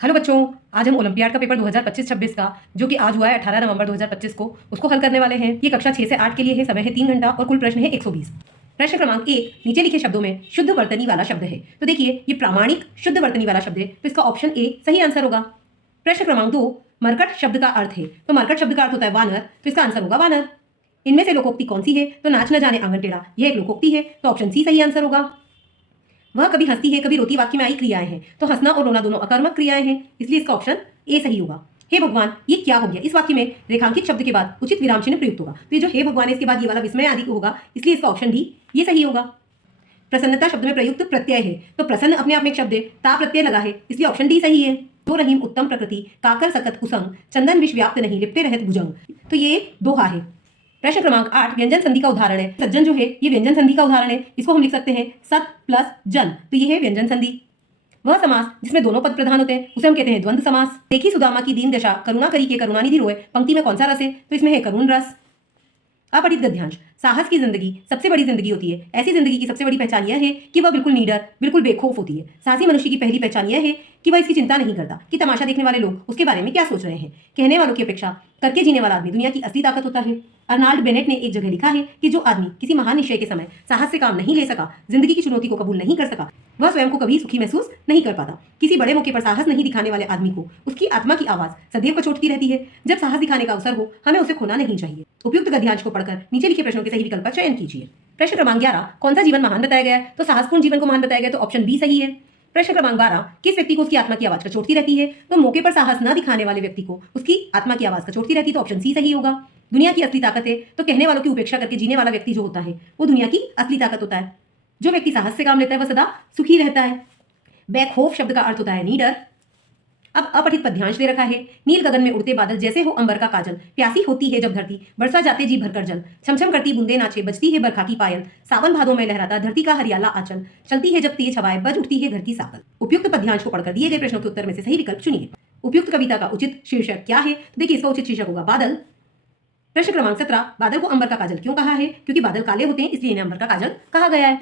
Hello बच्चों, आज हम ओलंपियाड का पेपर 2025-26 का जो कि आज हुआ है 18 नवंबर 2025 को उसको हल करने वाले हैं। ये कक्षा 6 से 8 के लिए है, समय है 3 घंटा और कुल प्रश्न है 120। प्रश्न क्रमांक 1, नीचे लिखे शब्दों में शुद्ध वर्तनी वाला शब्द है। तो देखिए, ये प्रामाणिक शुद्ध वर्तनी वाला शब्द है, तो इसका ऑप्शन ए सही आंसर होगा। प्रश्न क्रमांक 2, मरकट शब्द का अर्थ है। तो मरकट शब्द का अर्थ होता है वानर, तो इसका आंसर होगा वानर। इनमें से लोकोक्ति कौन सी है? तो नाच न जाने आंगन टेढ़ा, यह एक लोकोक्ति है, तो ऑप्शन सी सही आंसर होगा। वह कभी हंसती है कभी रोती वाक्य में आई क्रियाएं हैं, तो हंसना और रोना दोनों अकर्मक क्रियाएं हैं, इसलिए इसका ऑप्शन ए सही होगा। हे भगवान, ये क्या हो गया? इस वाक्य में रेखांकित शब्द के बाद उचित विराम चिन्ह प्रयुक्त होगा, तो ये जो हे भगवान है इसके बाद ये वाला विस्मय आदि होगा, इसलिए इसका ऑप्शन डी ये सही होगा। प्रसन्नता शब्द में प्रयुक्त प्रत्यय है, तो प्रसन्न अपने आप में एक शब्द है, ता प्रत्यय लगा है, इसलिए ऑप्शन डी सही है। दो रहीम उत्तम प्रकृति, काकर सकत कुसंग, चंदन विष व्याप्त नहीं लिपटे रहत भुजंग, तो ये दोहा है। प्रश्न क्रमांक 8, व्यंजन संधि का उदाहरण है। सज्जन जो है ये व्यंजन संधि का उदाहरण है, इसको हम लिख सकते हैं सत प्लस जन, तो ये है व्यंजन संधि। वह समास जिसमें दोनों पद प्रधान होते हैं उसे हम कहते हैं द्वंद्व समास। देखी सुदामा की दीन दशा, करुणा करी के करुणानिधि रोए, पंक्ति में कौन सा रस है? तो इसमें है करुण रस। अपठित गद्यांश, साहस की जिंदगी सबसे बड़ी जिंदगी होती है। ऐसी जिंदगी की सबसे बड़ी पहचान यह है कि वह बिल्कुल नीडर, बिल्कुल बेखौफ होती है। साहसी मनुष्य की पहली पहचान यह है कि वह इसकी चिंता नहीं करता कि तमाशा देखने वाले लोग उसके बारे में क्या सोच रहे हैं। कहने वालों की अपेक्षा करके जीने वाला आदमी दुनिया की असली ताकत होता है। अर्नाल्ड बेनेट ने एक जगह लिखा है कि जो आदमी किसी महान निश्चय के समय साहस से काम नहीं ले सका, जिंदगी की चुनौती को कबूल नहीं कर सका, वह स्वयं को कभी सुखी महसूस नहीं कर पाता। किसी बड़े मौके पर साहस नहीं दिखाने वाले आदमी को उसकी आत्मा की आवाज सदैव कचोटती रहती है। जब साहस दिखाने का अवसर हो, हमें उसे खोना नहीं चाहिए। उपयुक्त गद्यांश को पढ़कर नीचे लिखे प्रश्नों के सही विकल्प का चयन कीजिए। प्रश्न क्रमांक 11, कौन सा जीवन महान बताया गया है? तो साहसपूर्ण जीवन को महान बताया गया, तो ऑप्शन बी सही है। प्रश्न क्रमांक 12, किस व्यक्ति को उसकी आत्मा की आवाज कचोटती रहती है? तो मौके पर साहस न दिखाने वाले व्यक्ति को उसकी आत्मा की आवाज कचोटती रहती है, तो ऑप्शन सी सही होगा। दुनिया की असली ताकत है, तो कहने वालों की उपेक्षा करके जीने वाला व्यक्ति जो होता है वो दुनिया की असली ताकत होता है। जो व्यक्ति साहस से काम लेता है वह सदा सुखी रहता है। बेखौफ शब्द का अर्थ होता है नीडर। अब अपठित पद्यांश दे रखा है। नील गगन में उड़ते बादल जैसे हो अंबर का काजल, प्यासी होती है जब धरती बरसा जाते जी भरकर जल, छमछम करती बूंदे नाचे बजती है बरखा की पायल, सावन भादों में लहराता धरती का हरियाला आंचल, चलती है जब तेज हवाएं बज उठती है घर की साकल। उपयुक्त पद्यांश को पढ़कर दिए गए प्रश्नों के उत्तर में से सही विकल्प चुनिए। उपयुक्त कविता का उचित शीर्षक क्या है? तो देखिए, इसका उचित शीर्षक होगा बादल। प्रश्न क्रमांक 17, बादल को अंबर का काजल क्यों कहा है? क्योंकि बादल काले होते हैं इसलिए इन्हें अंबर का काजल कहा गया है।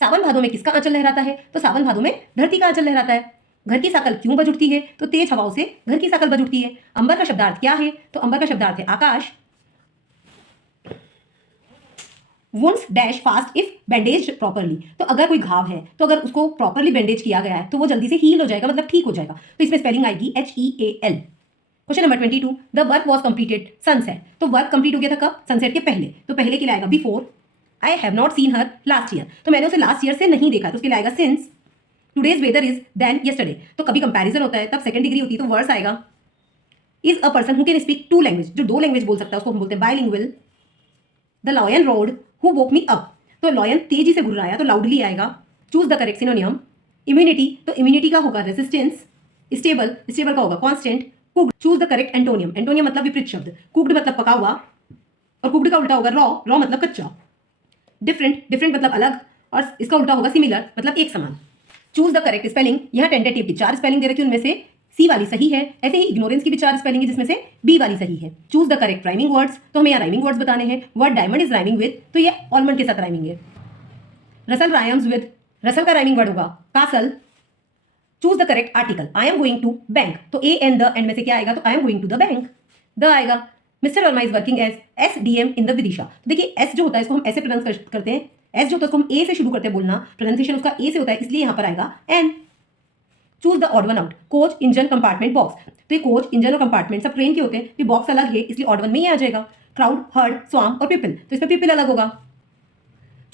सावन भादों में किसका आंचल लहराता है? तो सावन भादों में धरती का आंचल लहराता है। घर की साकल क्यों बज उठती है? तो तेज हवाओं से घर की साकल बज उठती है। अंबर का शब्दार्थ क्या है? तो अंबर का शब्दार्थ है आकाश। Wounds dash fast if bandage properly, तो अगर कोई घाव है तो अगर उसको प्रॉपरली बैंडेज किया गया है तो वो जल्दी से हील हो जाएगा, मतलब ठीक हो जाएगा। तो इसमें स्पेलिंग आएगी HEAL। Question number 22, the work was completed sunset, तो वर्क कंप्लीट हो गया था कब? सनसेट के पहले, तो पहले के लिए आएगा before. I have not seen her last year, तो मैंने उसे लास्ट ईयर से नहीं देखा, तो उसके लिए आएगा since. Today's weather is than yesterday, तो कभी कंपैरिजन होता है तब सेकंड डिग्री होती है तो वर्स आएगा। Is a person who can speak two language, जो दो लैंग्वेज बोल सकता है उसको हम बोलते हैं bilingual. The lion road who woke me up, तो लॉयन तेजी से गुर्राया तो लाउडली आएगा। Choose the correct सिनोनियम। इम्यूनिटी, तो इम्यूनिटी का होगा रेसिस्टेंस। स्टेबल, स्टेबल का होगा constant. Cooked, choose the correct antonym. Antonym मतलब विपरीत शब्द। कुक्ड मतलब पका हुआ, और कुक्ड का उल्टा होगा रॉ, रॉ मतलब कच्चा। डिफरेंट, डिफरेंट मतलब अलग, और इसका उल्टा होगा सिमिलर मतलब एक समान। चूज द करेक्ट स्पेलिंग, यहाँ टेंटेटिव की 4 स्पेलिंग दे रखी है, उनमें से सी वाली सही है। ऐसे ही इग्नोरेंस की भी 4 स्पेलिंग है जिसमें से बी वाली सही है। Choose the correct rhyming words, तो हमें यहाँ राइमिंग वर्ड्स बताने हैं। Word diamond is rhyming with, तो ये ऑलमंड के साथ राइमिंग है। रसल राइम्स विद, रसल का राइमिंग वर्ड होगा castle. Choose the correct article. I am going to bank, तो ए एंड द एंड में से क्या आएगा? तो I am going to the bank, the आएगा। Mister Verma is working as SDM in the Vidisha, तो देखिए एस जो होता है इसको हम ऐसे प्रोनाउंस करते हैं, एस जो होता है उसको हम ए से शुरू करते हैं बोलना, प्रोनाउंसिएशन उसका ए से होता है, इसलिए यहाँ पर आएगा an. Choose the odd one out. Coach, engine, compartment, box, तो ये कोच, इंजन और कंपार्टमेंट सब ट्रेन के होते हैं, ये बॉक्स अलग है इसलिए ऑड वन में ही आ जाएगा। क्राउड, हर्ड, स्वाम और पीपल, तो इसमें पीपल अलग होगा।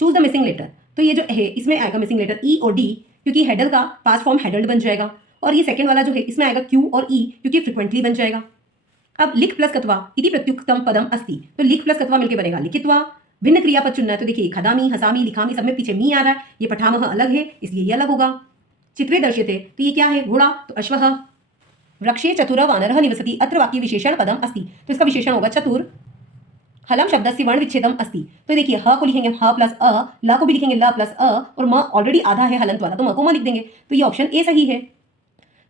चूज द मिसिंग लेटर, तो ये जो है इसमें आएगा मिसिंग लेटर ई और डी, क्योंकि हेडल का पास्ट फॉर्म हेडल्ड बन जाएगा, और ये सेकंड वाला जो है इसमें आएगा क्यू और ई, क्योंकि फ्रिक्वेंटली बन जाएगा। अब लिख प्लस कत्वा इति प्रत्युक्तम पदम अस्ति, तो लिख प्लस कत्वा मिलकर बनेगा लिखित्वा। भिन्न क्रियापद चुनना है, तो देखिए खदामी, हसामी, लिखामी, सब में पीछे मी आ रहा है, ये पठामह अलग है इसलिए ये अलग होगा। चित्रे दर्श्यते, तो ये क्या है? घोड़ा, तो अश्वः। वृक्षे चतुर वानरः निवसति, अत्र वाक्य विशेषण पदम अस्ति, तो इसका विशेषण होगा चतुर। हलम शब्दस्य वर्ण विच्छेदम अस्ति, तो देखिए ह को लिखेंगे ह प्लस अ, ल को भी लिखेंगे ल प्लस अ, और म ऑलरेडी आधा है हलंत वाला, तो म को म लिख देंगे, तो ये ऑप्शन ए सही है।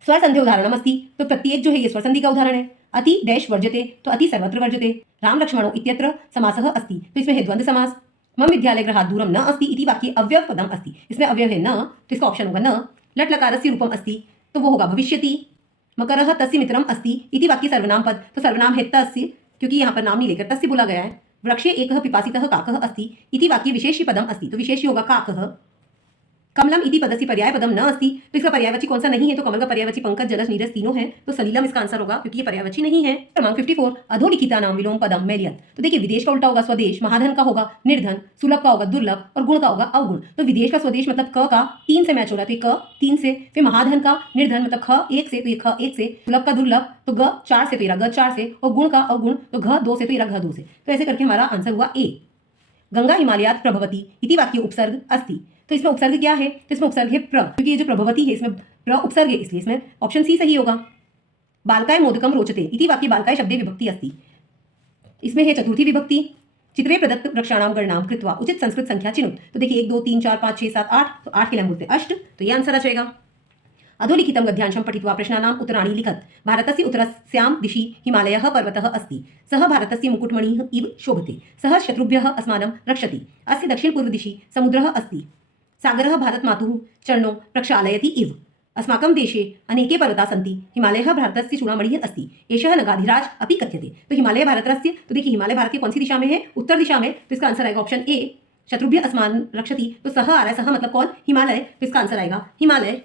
स्वर संधि उदाहरणम अस्ति, तो प्रत्येक जो है ये स्वर संधि का उदाहरण है। अति डैश वर्जते, तो अति सर्वत्र वर्जते। राम लक्ष्मणो इत्यत्र समासः अस्ति, तो इसमें है द्वंद्व समास। मम विद्यालय गृहात् दूरम न अस्ति इति वाक्ये अव्यव पदम अस्ति, इसमें अव्यव है न, तो इसका ऑप्शन होगा न। लट लकारस्य रूपम अस्ति, तो वो होगा भविष्यति। मकरः तस्य मित्रम अस्ति इति वाक्य सर्वनाम पद, तो सर्वनाम है तस्य, क्योंकि यहाँ पर नाम नहीं लेकर तस्य बोला गया है। वृक्षे एकः पिपासितः काकः अस्ति इति वाक्य विशेषी पदम अस्ति, तो विशेषी होगा काकः। कमलम इति पदस्य पर्यायपदम न अस्ति, तो इसका पर्यायवाची कौन सा नहीं है, तो कमल का पर्यायवाची पंकज जलज नीरज तीनों है, तो सलीलम इसका आंसर होगा क्योंकि ये पर्यायवाची नहीं है। क्रमांक 54 अधोलिखिता नाम विलोम पदम मेलियत, तो देखिए विदेश का उल्टा होगा स्वदेश, महाधन का होगा निर्धन, सुलभ का होगा दुर्लभ और गुण का होगा अवगुण। तो विदेश का स्वदेश मतलब क का 3 से मैच हो रहा है, तो क 3 से, फिर महाधन का निर्धन मतलब ख 1 से, तो ये ख 1 से, सुलभ का दुर्लभ तो ग 4 से, तो ये ग 4 से, और गुण का अवगुण तो घ 2 से, तो ये घ 2 से। तो ऐसे करके हमारा आंसर हुआ ए। गंगा हिमालयात प्रभवती इति वाक्य उपसर्ग अस्ति, तो इसमें उपसर्ग क्या है, तो इसमें उपसर्ग है प्र, क्योंकि ये जो प्रभवती है इसमें प्र उपसर्ग है, इसलिए इसमें ऑप्शन सी सही होगा। बालकाय मोदकम रोचते इति वाक्य बालकाय शब्दे विभक्ति अस्ति, इसमें है चतुर्थी विभक्ति। चित्रे प्रदत्त वृक्षाणाम गणनाम कृत्वा उचित संस्कृत संख्या चिनुत, तो देखिए 1 2 3 4 5 6 7 8, तो 8 के लिए हम बोलते हैं अष्ट, तो ये आंसर आ जाएगा। अधोलिखितं गद्यांशं पठित्वा प्रश्नानाम् उत्तराणि लिखत। भारतस्य उत्तरस्यां दिशि हिमालयः पर्वतः अस्ति, सः भारतस्य मुकुटमणिः इव शोभते, सः शत्रुभ्यः अस्मानं रक्षति, अस्य दक्षिणपूर्वदिशि समुद्रः अस्ति, सागरः भारतमातुः चरणौ प्रक्षालयति इव, अस्माकं देशे अनेके पर्वताः सन्ति, हिमालयः भारतस्य चूड़ामणिः अस्ति, एषः नगाधिराज अपि कथ्यते। तो हिमालय भारतस्य, तो देखिए हिमालय भारत की कौन सी दिशा में है, उत्तर दिशा में, तो इसका आंसर आएगा ऑप्शन ए। शत्रुभ्य अस्मान रक्षति, तो सह आ रहा है, सह मतलब कौन, हिमालय, तो इसका आंसर आएगा हिमालय।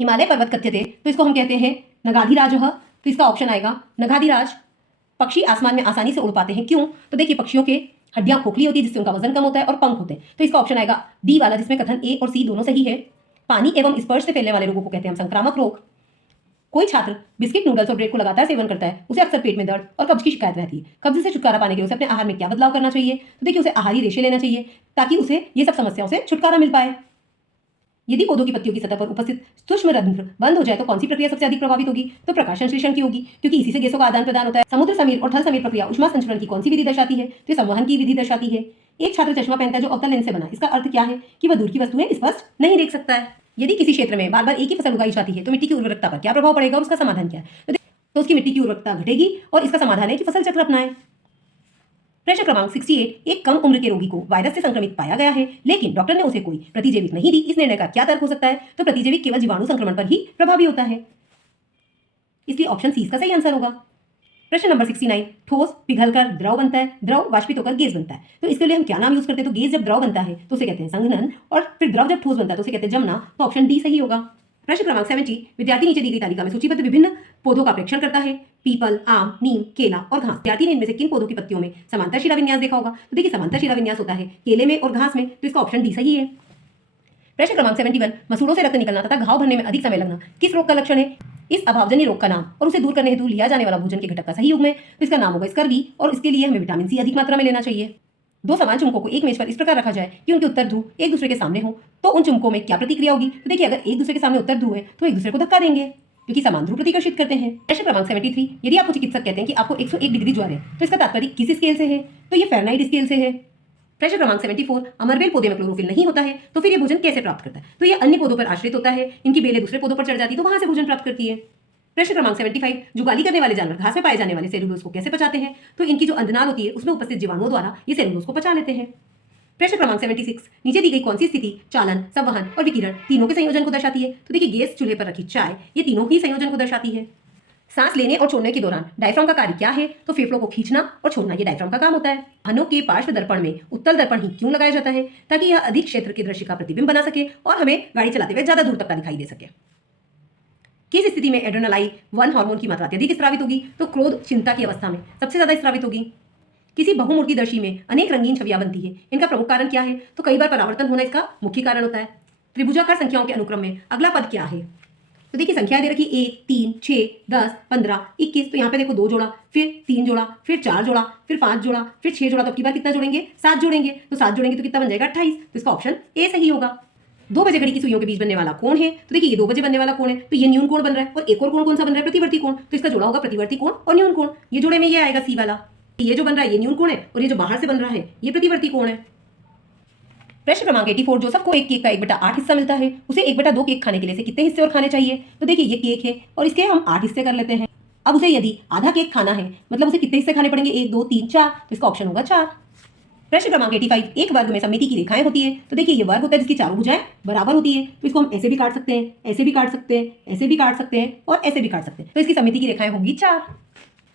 हिमालय पर्वत कथ्यते, तो इसको हम कहते हैं नगाधिराजः, तो इसका ऑप्शन आएगा नगाधिराज। पक्षी आसमान में आसानी से उड़ पाते हैं, क्यों, तो देखिए पक्षियों के हड्डियां खोखली होती है जिससे उनका वजन कम होता है और पंख होते हैं, तो इसका ऑप्शन आएगा डी वाला, जिसमें कथन ए और सी दोनों सही है। पानी एवं स्पर्श से फैलने वाले रोगों को कहते हैं हम संक्रामक रोग। कोई छात्र बिस्किट नूडल्स और ब्रेड को लगातार सेवन करता है, उसे अक्सर पेट में दर्द और कब्ज की शिकायत रहती है। कब्ज से छुटकारा पाने के लिए उसे अपने आहार में क्या बदलाव करना चाहिए, तो देखिए उसे आहारी रेशे लेना चाहिए ताकि उसे ये सब समस्याओं से छुटकारा मिल पाए। यदि पौधों की पत्तियों की सतह पर उपस्थित सूक्ष्म रंध्र बंद हो जाए तो कौन सी प्रक्रिया सबसे अधिक प्रभावित होगी, तो प्रकाश संश्लेषण की होगी, क्योंकि इसी से गैसों का आदान प्रदान होता है। समुद्र समीर और थल समीर प्रक्रिया उष्मा संचरण की कौन सी विधि दर्शाती है, तो संवहन की विधि दर्शाती है। एक छात्र चश्मा पहनता है जो अवतल लेंस से बना, इसका अर्थ क्या है कि वह दूर की वस्तुएं स्पष्ट नहीं देख सकता है। यदि किसी क्षेत्र में बार बार एक ही फसल उगाई जाती है तो मिट्टी की उर्वरकता पर क्या प्रभाव पड़ेगा और उसका समाधान क्या है, तो उसकी मिट्टी की उर्वरकता घटेगी और इसका समाधान है कि फसल चक्र अपनाएं। प्रश्न क्रमांक 68, एक कम उम्र के रोगी को वायरस से संक्रमित पाया गया है लेकिन डॉक्टर ने उसे कोई प्रतिजैविक नहीं दी, इस निर्णय का क्या तर्क हो सकता है, तो प्रतिजैविक केवल जीवाणु संक्रमण पर ही प्रभावी होता है, इसलिए ऑप्शन सी इसका सही आंसर होगा। प्रश्न नंबर 69, ठोस पिघलकर द्रव बनता है, द्रव वाष्पित होकर गैस बनता है, तो इसके लिए हम क्या नाम यूज करते हैं, तो गैस जब द्रव बनता है तो उसे कहते हैं संघनन, और फिर द्रव जब ठोस बनता है तो उसे कहते हैं जमना, तो ऑप्शन डी सही होगा। प्रश्न क्रमांक 70, विद्यार्थी नीचे दी गई तालिका में सूचीबद्ध विभिन्न पौधों का प्रेक्षण करता है, पीपल, आम, नीम, केला और घास। विद्यार्थी ने इनमें से किन पौधों की पत्तियों में समांतर शिरा विन्यास देखा होगा, तो देखिए समांतर शिरा विन्यास होता है केले में और घास में, तो इसका ऑप्शन डी सही है। प्रश्न क्रमांक 71, मसूड़ों से रक्त निकलना तथा घाव भरने में अधिक समय लगना किस रोग का लक्षण है, इस अभावजन्य रोग का नाम और उसे दूर करने हेतु लिया जाने वाला भोजन के घटक का सही युग्म है, तो इसका नाम होगा स्कर्वी, और इसके लिए हमें विटामिन सी अधिक मात्रा में लेना चाहिए। दो समान चुम्बकों को एक मेज पर इस प्रकार रखा जाए कि उनके उत्तर ध्रुव एक दूसरे के सामने हो, तो उन चुम्बकों में क्या प्रतिक्रिया होगी, तो देखिए अगर एक दूसरे के सामने उत्तर ध्रुव है तो एक दूसरे को धक्का देंगे क्योंकि समान ध्रुव प्रतिकर्षित करते हैं। प्रश्न क्रमांक 73, यदि आपको चिकित्सक कहते हैं कि आपको 101 डिग्री ज्वर है तो इसका तात्पर्य किस स्केल से है, तो ये फ़ारेनहाइट स्केल से है। प्रश्न क्रमांक 74, अमरबेल पौधे में क्लोरोफिल नहीं होता है तो फिर ये भोजन कैसे प्राप्त करता है, तो ये अन्य पौधों पर आश्रित होता है, इनकी बेलें दूसरे पौधों पर चढ़ जाती है तो वहां से भोजन प्राप्त करती है। प्रश्न क्रमांक 75, जुगाली करने वाले जानवर घास में पाए जाने वाले सेलुलोज को कैसे पचाते हैं, तो इनकी जो अंधनाल होती है उसमें उपस्थित जीवाणुओं द्वारा ये सेलुलोज को पचा लेते हैं। प्रश्न क्रमांक 76, नीचे दी गई कौन सी स्थिति चालन, संवहन और विकिरण तीनों के संयोजन को दर्शाती है, तो देखिए गैस चूल्हे पर रखी चाय ये तीनों ही संयोजन को दर्शाती है। सांस लेने और छोड़ने के दौरान डायफ्राम का कार्य क्या है, तो फेफड़ों को खींचना और छोड़ना ये डायफ्राम का काम होता है। वाहनों के पार्श्व दर्पण में उत्तल दर्पण ही क्यों लगाया जाता है, ताकि यह अधिक क्षेत्र के दृश्य का प्रतिबिंब बना सके और हमें गाड़ी चलाते हुए ज्यादा दूर तक का दिखाई दे सके। किस स्थिति में एड्रेनालाइन 1 हार्मोन की मात्रा अत्यधिक स्रावित होगी, तो क्रोध चिंता की अवस्था में सबसे ज्यादा स्रावित होगी। किसी बहुमूर्तिदर्शी में अनेक रंगीन छवियां बनती है, इनका प्रमुख कारण क्या है, तो कई बार परावर्तन होना इसका मुख्य कारण होता है। त्रिभुजाकार संख्याओं के अनुक्रम में अगला पद क्या है, तो देखिए संख्याएं दे रखी 1 3 6 10 15 21, तो यहाँ पे देखो 2 जोड़ा, फिर 3 जोड़ा, फिर 4 जोड़ा, फिर 5 जोड़ा, फिर 6 जोड़ा, तो अब की बार कितना जोड़ेंगे 7 जोड़ेंगे, तो 7 जोड़ेंगे तो कितना बन जाएगा 28, तो इसका ऑप्शन ए सही होगा। 2 बजे घड़ी की सुइयों के बीच बनने वाला कोण है, तो देखिए ये 2 बजे बनने वाला कोण है, तो ये न्यून कोण बन रहा है, और एक और कोण कौन सा बन रहा है, प्रतिवर्ती कोण, तो इसका जोड़ा होगा प्रतिवर्ती कोण और न्यून कोण, ये जोड़े में ये आएगा सी वाला। ये जो बन रहा है ये न्यून कोण है और ये जो बाहर से बन रहा है ये प्रतिवर्ती कोण है। प्रश्न क्रमांक 84, जो सबको एक केक का 1/8 हिस्सा मिलता है उसे 1/2 केक खाने के लिए से कितने हिस्से और खाने चाहिए, तो देखिए ये केक है और इसके हम 8 हिस्से कर लेते हैं। अब उसे यदि आधा केक खाना है मतलब उसे कितने हिस्से खाने पड़ेंगे, 1 2 3 4, तो इसका ऑप्शन होगा 4। प्रश्न क्रमांक 85 एक वर्ग में सममिति की रेखाएं होती है। तो देखिए ये वर्ग होता है जिसकी चारों भुजाएं बराबर होती है, तो इसको हम ऐसे भी काट सकते हैं, ऐसे भी काट सकते हैं, ऐसे भी काट सकते हैं और ऐसे भी काट सकते हैं, तो इसकी सममिति की रेखाएं होंगी 4।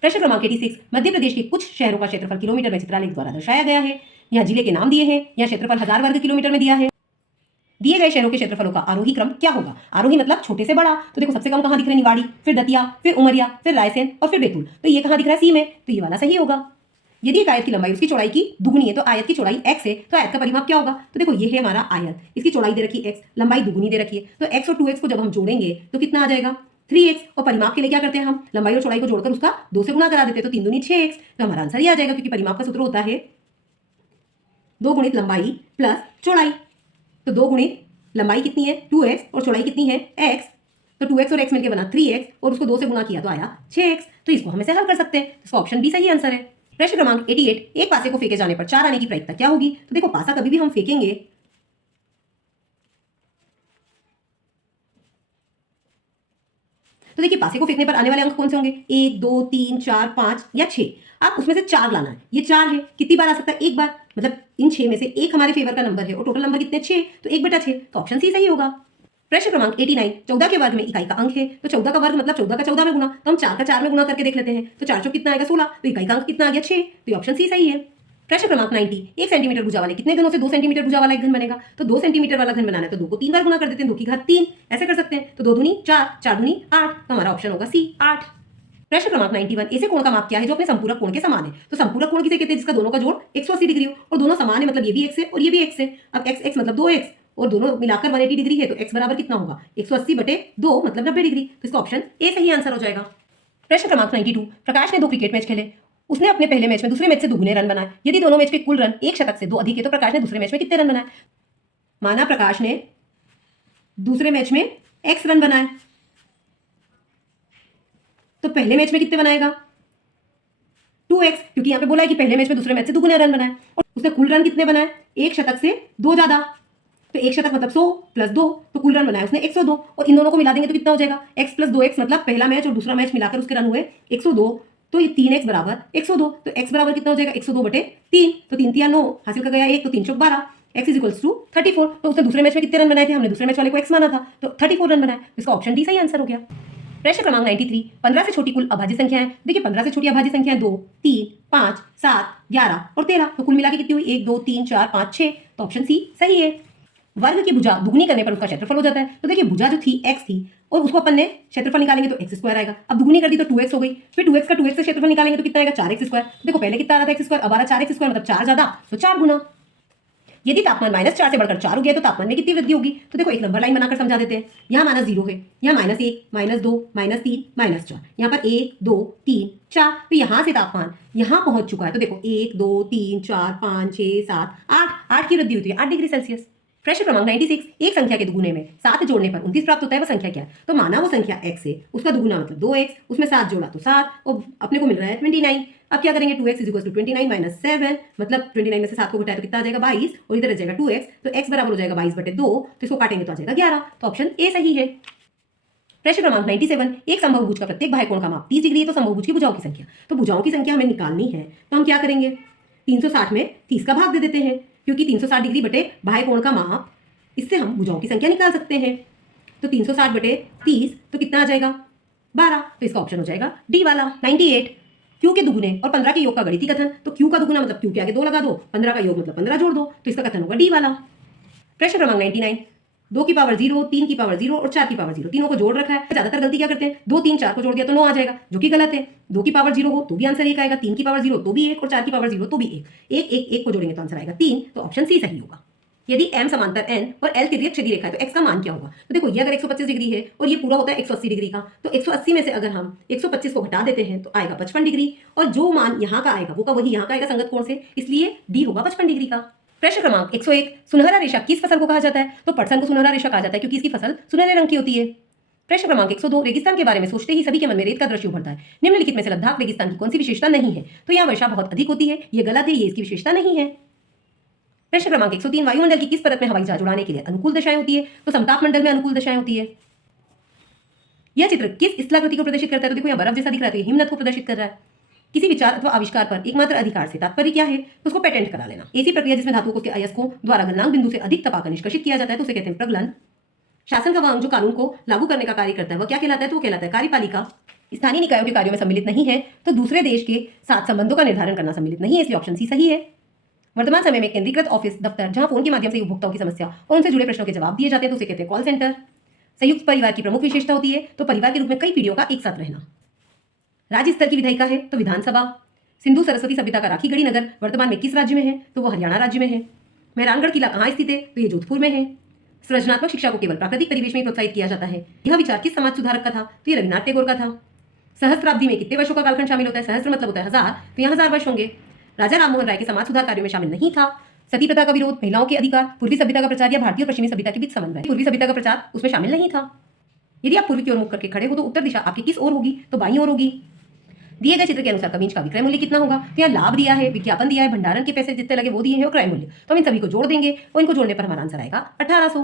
प्रश्न क्रमांक 86 मध्य प्रदेश के कुछ शहरों का क्षेत्रफल किलोमीटर में चित्रालेख द्वारा दर्शाया गया है। यहाँ जिले के नाम दिए हैं, यहाँ क्षेत्रफल 1000 वर्ग किलोमीटर में दिया है। दिए गए शहरों के क्षेत्रफलों का आरोही क्रम क्या होगा? आरोही मतलब छोटे से बड़ा, तो देखो सबसे कम कहां दिख रहा है? निवाड़ी, फिर दतिया, फिर उमरिया, फिर रायसेन और फिर बैतूल, तो ये कहां दिख रहा है? सी में, तो ये वाला सही होगा। यदि एक आयत की लंबाई उसकी चौड़ाई की दुगुनी है तो आयत की चौड़ाई x है, तो आयत का परिमाप क्या होगा? तो देखो ये है हमारा आयत, इसकी चौड़ाई दे रखी है x, लंबाई दुगुनी दे रखी है, तो x और 2x को जब हम जोड़ेंगे तो कितना आ जाएगा? 3x। और परिमाप के लिए क्या करते हैं हम? लंबाई और चौड़ाई को जोड़कर उसका 2 से गुणा करा देते हैं, तो 3 दूनी 6x, तो हमारा आंसर ये आ जाएगा, क्योंकि परिमाप का सूत्र होता है 2 गुणित लंबाई प्लस चौड़ाई। तो 2 गुणित लंबाई कितनी है? 2x और चौड़ाई कितनी है? x, तो 2x और x मिलकर बना 3x और उसको 2 से गुणा किया तो आया 6x, तो इसको हम ऐसे हल कर सकते हैं, इसका ऑप्शन बी सही आंसर है। प्रश्न क्रमांक 88 एक पासे को फेंके जाने पर 4 आने की प्रायिकता क्या होगी? तो देखो पासा कभी भी हम फेंकेंगे तो देखिए पासे को फेंकने पर आने वाले अंक कौन से होंगे? 1 2 3 4 5 या 6। आप उसमें से 4 लाना है, ये 4 है, कितनी बार आ सकता है? एक बार, मतलब इन 6 में से एक हमारे फेवर का नंबर है और टोटल नंबर कितने? 6, तो 1/6, तो ऑप्शन सी सही होगा। प्रश्न क्रमांक 89 14 के वर्ग में इकाई का अंक है, तो 14 का वर्ग मतलब 14 का 14 में गुना, तो हम 4 का 4 में गुना करके देख लेते हैं, तो 4 चौक कितना आएगा? 16, तो इकाई का अंक कितना आ गया? 6, तो ऑप्शन सी सही है। प्रश्न क्रमांक 90 1 सेंटीमीटर भुजा वाले कितने घनों से 2 सेंटीमीटर भुजा वाला एक घन बनेगा? तो 2 सेंटीमीटर वाला घन बनाना है तो 2 को 3 बार गुना कर देते हैं, 2 की घात 3, ऐसे कर सकते हैं, तो 2 दूनी 4, 4 दूनी 8, तो हमारा ऑप्शन होगा सी 8। प्रश्न क्रमांक 91 ऐसे कोण का माप क्या है जो अपने संपूरक कोण के समान है? तो संपूरक कोण किसे कहते हैं? जिसका दोनों का जोड़ 180 डिग्री हो और दोनों समान है, मतलब ये भी x है और ये भी x है। अब x मतलब 2x और दोनों मिलाकर 180 डिग्री है, तो x बराबर कितना होगा? 180/2 मतलब 90 डिग्री, तो इसका ऑप्शन ए सही आंसर हो जाएगा। प्रश्न क्रमांक 92 प्रकाश ने 2 क्रिकेट मैच खेले, उसने अपने पहले मैच में दूसरे मैच से दुगुने रन बनाए। यदि दोनों मैच के कुल रन एक शतक से 2 अधिक है तो प्रकाश ने दूसरे मैच में कितने रन बनाए? माना प्रकाश ने दूसरे मैच में x रन बनाए, तो पहले मैच में कितने बनाएगा? 2x, क्योंकि यहां पे बोला है कि पहले मैच में दूसरे मैच से दुगुने रन बनाए, और उसने कुल रन कितने बनाए? एक शतक से 2 ज्यादा, तो एक शतक मतलब 100 + 2, तो कुल रन बनाए उसने 102, और इन दोनों को मिला देंगे तो कितना हो जाएगा? x + 2x, मतलब पहला मैच और दूसरा मैच मिलाकर उसके रन हुए 102, तो ये 3x बराबर 102, तो x बराबर कितना हो जाएगा? 102/3, तो 3 3 9 हासिल कर गया 1, तो 3 चौक 12, x = 34, तो उसने दूसरे मैच में कितने रन बनाए थे? हमने दूसरे मैच वाले को x माना था, तो 34 रन बनाए, इसका ऑप्शन डी सही आंसर हो गया। प्रश्न क्रमांक 93 15 से छोटी कुल अभाज्य संख्याएं, देखिए 15 से छोटी अभाज्य संख्याएं 2 3 5 7 11 और 13, तो कुल मिला के कितनी हुई? 1 2 3 4 5 6, तो ऑप्शन सी सही है। वर्ग की भुजा दुगनी करने पर उसका क्षेत्रफल हो जाता है, तो देखिए भुजा जो थी x थी और उसको अपन ने क्षेत्रफल निकालेंगे तो x² आएगा, अब दुगनी कर दी तो 2x हो गई, फिर 2x का 2x से क्षेत्रफल निकालेंगे तो कितना आएगा? 4x², देखो पहले कितना आ रहा था? x², अब आ रहा 4x² मतलब 4 ज्यादा, तो 4 गुना। यदि तापमान -4 से बढ़कर 4 हो गया तो तापमान में कितनी वृद्धि होगी? तो देखो एक नंबर लाइन बनाकर समझा देते हैं। यहाँ -0 है, यहाँ -1 -2 -3 -4, यहाँ पर 1 2 3 4, तो यहाँ से तापमान यहाँ पहुंच चुका है, तो देखो 1 2 3 4 5 6 7 8 की वृद्धि होती है 8 डिग्री सेल्सियस। प्रश्न क्रमांक 96 एक संख्या के दुगुने में 7 जोड़ने पर 29 प्राप्त होता है, वह संख्या क्या है? तो माना वो संख्या x है, उसका दुगुना मतलब 2x, उसमें 7 जोड़ा तो 7, और अपने को मिल रहा है 29। अब क्या करेंगे? 2x = 29 - 7, मतलब 29 में से 7 को घटाए तो कितना आ जाएगा? 22, और इधर आ जाएगा 2x, तो x बराबर हो जाएगा 22/2, तो इसको काटेंगे तो आ जाएगा 11, तो ऑप्शन ए सही है। प्रश्न क्रमांक 97 एक समबाहुभुज का प्रत्येक बाह्य कोण का माप 30 डिग्री है, तो समबाहुभुज की भुजाओं की संख्या, तो भुजाओं की संख्या हमें निकालनी है, तो हम क्या करेंगे? 360 में 30 का भाग दे देते हैं, क्योंकि 360 डिग्री बटे बाह्य कोण का माप, इससे हम भुजाओं की संख्या निकाल सकते हैं। तो 360/30, तो कितना आ जाएगा? 12, तो इसका ऑप्शन हो जाएगा डी वाला। 98 क्यू के दुगुने और 15 के योग का गणितीय कथन, तो क्यू का दुगुना मतलब क्यू के आगे 2 लगा दो, 15 का योग मतलब 15 जोड़ दो, तो इसका कथन होगा डी वाला। प्रश्न क्रमांक 99 2 की पावर 0 3 की पावर 0 और 4 की पावर 0 तीनों को जोड़ रखा है। ज्यादातर गलती क्या करते हैं? 2 3 4 को जोड़ दिया तो 9 आ जाएगा, जो कि गलत है। 2 की पावर 0 हो तो भी आंसर 1 आएगा, 3 की पावर 0 तो भी 1 और 4 की पावर 0 तो भी 1, 1 1 1 को जोड़ेंगे तो आंसर आएगा 3, तो ऑप्शन सी सही होगा। यदि m समांतर n और l तिर्यक क्षैतिज रेखा है तो x का मान क्या होगा? तो देखो ये अगर 125 डिग्री है और ये पूरा होता है 180 डिग्री का, तो 180 में से अगर हम 125 को घटा देते हैं तो आएगा 55 डिग्री, और जो मान यहाँ का आएगा वो का वही यहाँ का आएगा संगत कोण से, इसलिए डी होगा 55 डिग्री का। प्रश्न क्रमांक 101 सुनहरा रेशा किस फसल को कहा जाता है? तो पटसन को सुनहरा रेशा कहा जाता है क्योंकि इसकी फसल सुनहरे रंग की होती है। प्रश्न क्रमांक 102 रेगिस्तान के बारे में सोचते ही सभी के मन में रेत का दृश्य उभरता है, निम्नलिखित में से लद्दाख रेगिस्तान की कौन सी विशेषता नहीं है? तो यहाँ वर्षा बहुत अधिक होती है, ये गलत है, ये इसकी विशेषता नहीं है। प्रश्न क्रमांक 103 वायुमंडल की किस परत में हवाई जहाज उड़ाने के लिए अनुकूल दशाएं होती है? तो समताप मंडल में अनुकूल दशाएं होती है। यह चित्र किस स्थलाकृति को प्रदर्शित करता है? तो देखो यहाँ बर्फ जैसा दिख रहा है, तो ये हिमनद को प्रदर्शित कर रहा है। किसी विचार अथवा आविष्कार पर एकमात्र अधिकार से तात्पर्य क्या है, तो उसको पेटेंट करा लेना। ऐसी प्रक्रिया जिसमें धातुओं को उसके अयस्कों द्वारा गलनांक बिंदु से अधिक तपाकर निष्कर्षित किया जाता है तो उसे कहते हैं प्रगलन। शासन का वह अंग जो कानून को लागू करने का कार्य करता है वह क्या कहलाता है, तो वो कहलाता है कार्यपालिका। स्थानीय निकायों के कार्यों में सम्मिलित नहीं है तो दूसरे देश के साथ संबंधों का निर्धारण करना सम्मिलित नहीं है, इसलिए ऑप्शन सी सही है। वर्तमान समय में केंद्रीकृत ऑफिस दफ्तर जहां फोन के माध्यम से उपभोक्ताओं की समस्या और उनसे जुड़े प्रश्नों के जवाब दिए जाते हैं तो उसे कहते हैं कॉल सेंटर। संयुक्त परिवार की प्रमुख विशेषता होती है तो परिवार के रूप में कई पीढ़ियों का एक साथ रहना। राज्य स्तर की विधायिका है तो विधानसभा। सिंधु सरस्वती सभ्यता का राखीगढ़ी नगर वर्तमान में किस राज्य में है, तो वो हरियाणा राज्य में है। मेहरानगढ़ किला कहाँ स्थित है, तो ये जोधपुर में है। सृजनात्मक शिक्षा को केवल प्राकृतिक परिवेश में ही प्रोत्साहित किया जाता है। यह विचार किस समाज सुधारक का था, तो ये रविन्द्रनाथ टैगोर का था। सहस्त्राब्दी में कितने वर्षों का कालखंड शामिल होता है, सहस्त्र मतलब होता है 1000, तो यहाँ 1000 वर्ष होंगे। राजा राममोहन राय के समाज सुधार कार्यों में शामिल नहीं था। सती प्रथा का विरोध, महिलाओं के अधिकार, पूर्वी सभ्यता का प्रचार या भारतीय और पश्चिमी सभ्यता के बीच समन्वय, पूर्वी सभ्यता का प्रचार उसमें शामिल नहीं था। यदि आप पूर्वी की ओर मुख करके खड़े हो तो उत्तर दिशा आपकी किस ओर होगी, तो बाईं ओर होगी। दिए गए चित्र के अनुसार कमीज का विक्रय मूल्य कितना होगा, तो यहाँ लाभ दिया है, विज्ञापन दिया है, भंडारण के पैसे जितने लगे वो दिए हैं और क्रय मूल्य, तो हम इन सभी को जोड़ देंगे और इनको जोड़ने पर हमारा आंसर आएगा 1800।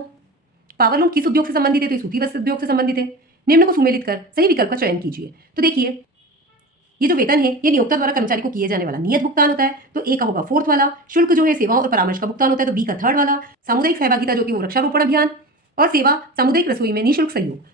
पावरलूम किस उद्योग से संबंधित है, तो सूती वस्त्र उद्योग से संबंधित है। निम्न को सुमेलित कर सही विकल्प का चयन कीजिए। तो देखिए ये जो वेतन है ये नियोक्ता द्वारा कर्मचारी को किए जाने वाला नियत भुगतान होता है, तो ए का होगा फोर्थ वाला। शुल्क जो है सेवाओं और परामर्श का भुगतान होता है, तो बी का थर्ड वाला। सामुदायिक सहभागिता जो कि वो वृक्षारोपण अभियान, और सेवा सामुदायिक रसोई में निःशुल्क सहयोग,